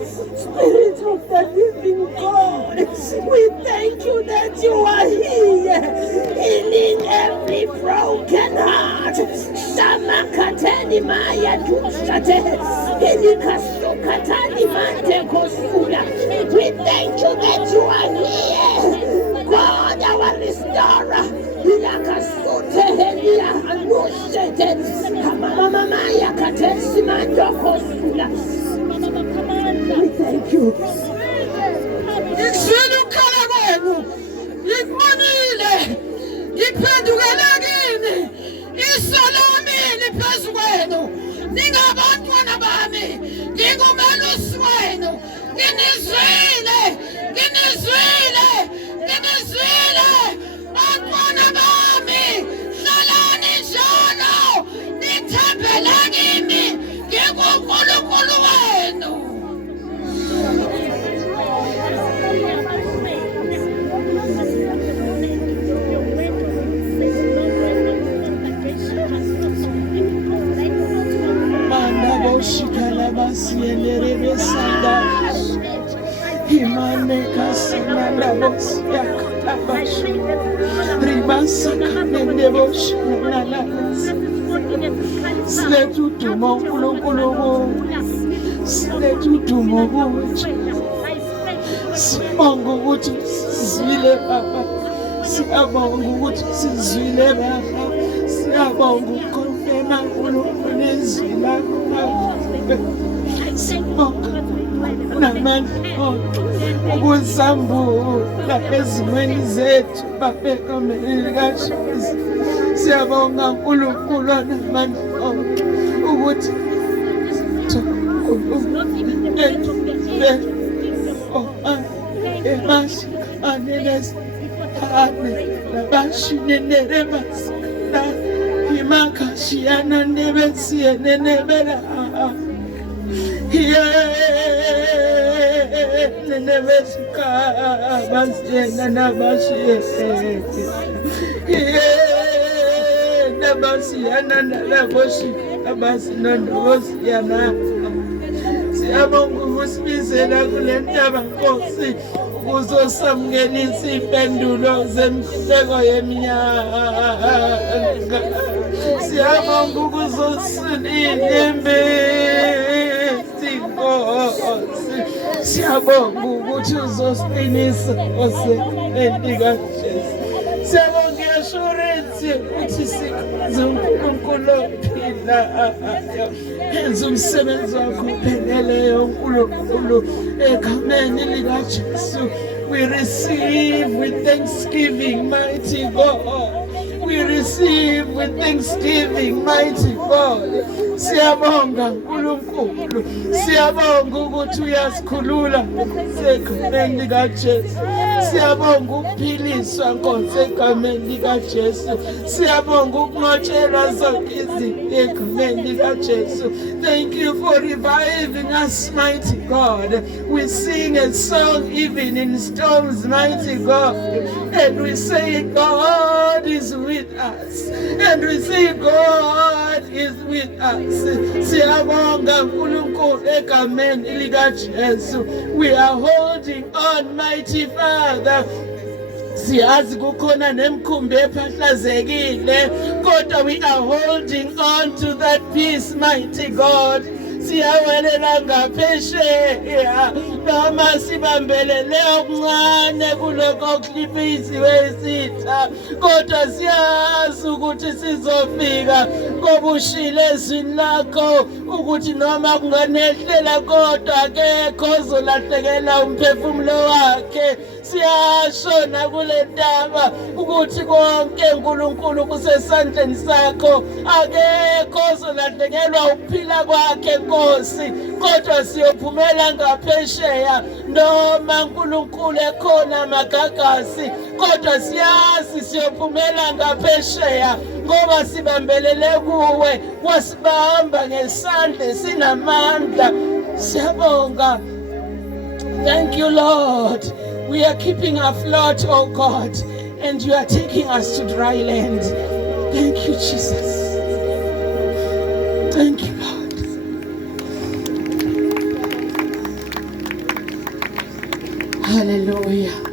Spirit of the living God, we thank you that you are here, healing every broken heart. Shamakatani Maya Dushate, Helikasukatani Mante Kosula. We thank you that you are here, God, our restorer. Hilakasute Helia Anushete, Hamamamaya Katesi Mando Kosula. We thank you. Iksilukhala kwenu, ikunile, iphendukele isolomile phezu kwenu. Ningabantwana bami, ngingumelusi wenu. Nginizwile, nginizwile, nginizwile. Bantwana bami, hlalani njalo, nithembele kimi, nginguNkulunkulu wenu. Manda boshikala basiendere besanda. Imane kasana la bosia kalabashi. Ribasa kanende boshina la. Sletu mokulokolobo. Sletu mobo. Sibonga ukuthi sizwile Baba, siyabonga ukuthi sizwile Baba, siyabonga ukonfirma uNkulunkulu izwi lakho Baba. Sibonga namandla ukusambula ezimweni zethu Baba egameni likaJesu. Siyabonga uNkulunkulu namandla ukuthi Emas aneles ane la bashine neremas na imakashiana nebesi nenebera ye nenebeska basiena na bashie ye nebasiana na boshi abasina ndosiana. Siyabonga ukusibizela kule ntaba Nkosi ukuzosamukela impendulo zemhleko yeminyaka. Siyabonga ukuzosilela imbizi Nkosi. Siyabonga ukuthi uzosiqinisa Nkosi kaJesu. Siyabonga i-assurance ukuthi sikwazi uNkulunkulu ophila. Yenza umsebenzi wakho upheleleyo uNkulunkulu egameni likaJesu. We receive with thanksgiving, mighty God. We receive with thanksgiving, mighty God. Siyabonga uNkulunkulu, siyabonga ukuthi uyasikhulula egameni likaJesu. Siyabonga ukuphiliswa Nkosi egameni likaJesu. Siyabonga ukunqotshelwa zonke izinto egameni likaJesu. Thank you for reviving us, mighty God. We sing a song even in storms, mighty God. And we say God is with us. And we say God is with us. Siyabonga uNkulunkulu egameni likaJesu. We are holding on, mighty Father. Siyazi kukhona nemkhumbi ephahlazekile, kodwa we are holding on to that peace, mighty God. Siyawelela ngaphesheya noma sibambelele okuncane kulokho okuhliphiziwe isitha, kodwa siyazi ukuthi sizofika ngoba ushilo ezwini lakho ukuthi noma kunganehlela kodwa akekho ozolahlekela umphefumulo wakhe. Siyasho nakule ntaba ukuthi konke uNkulunkulu kusesandleni sakho, akekho ozolahlekelwa ukuphila kwakhe Nkosi, kodwa siyophumela ngaphesheya noma uNkulunkulu ekhona magagasi, kodwa siyazi siyophumela ngaphesheya ngoba sibambelele kuwe, wasibamba ngesandla sinamandla. Siyabonga. Thank you, Lord. We are keeping afloat, oh God, and you are taking us to dry land. Thank you, Jesus. Thank you, Lord. Hallelujah.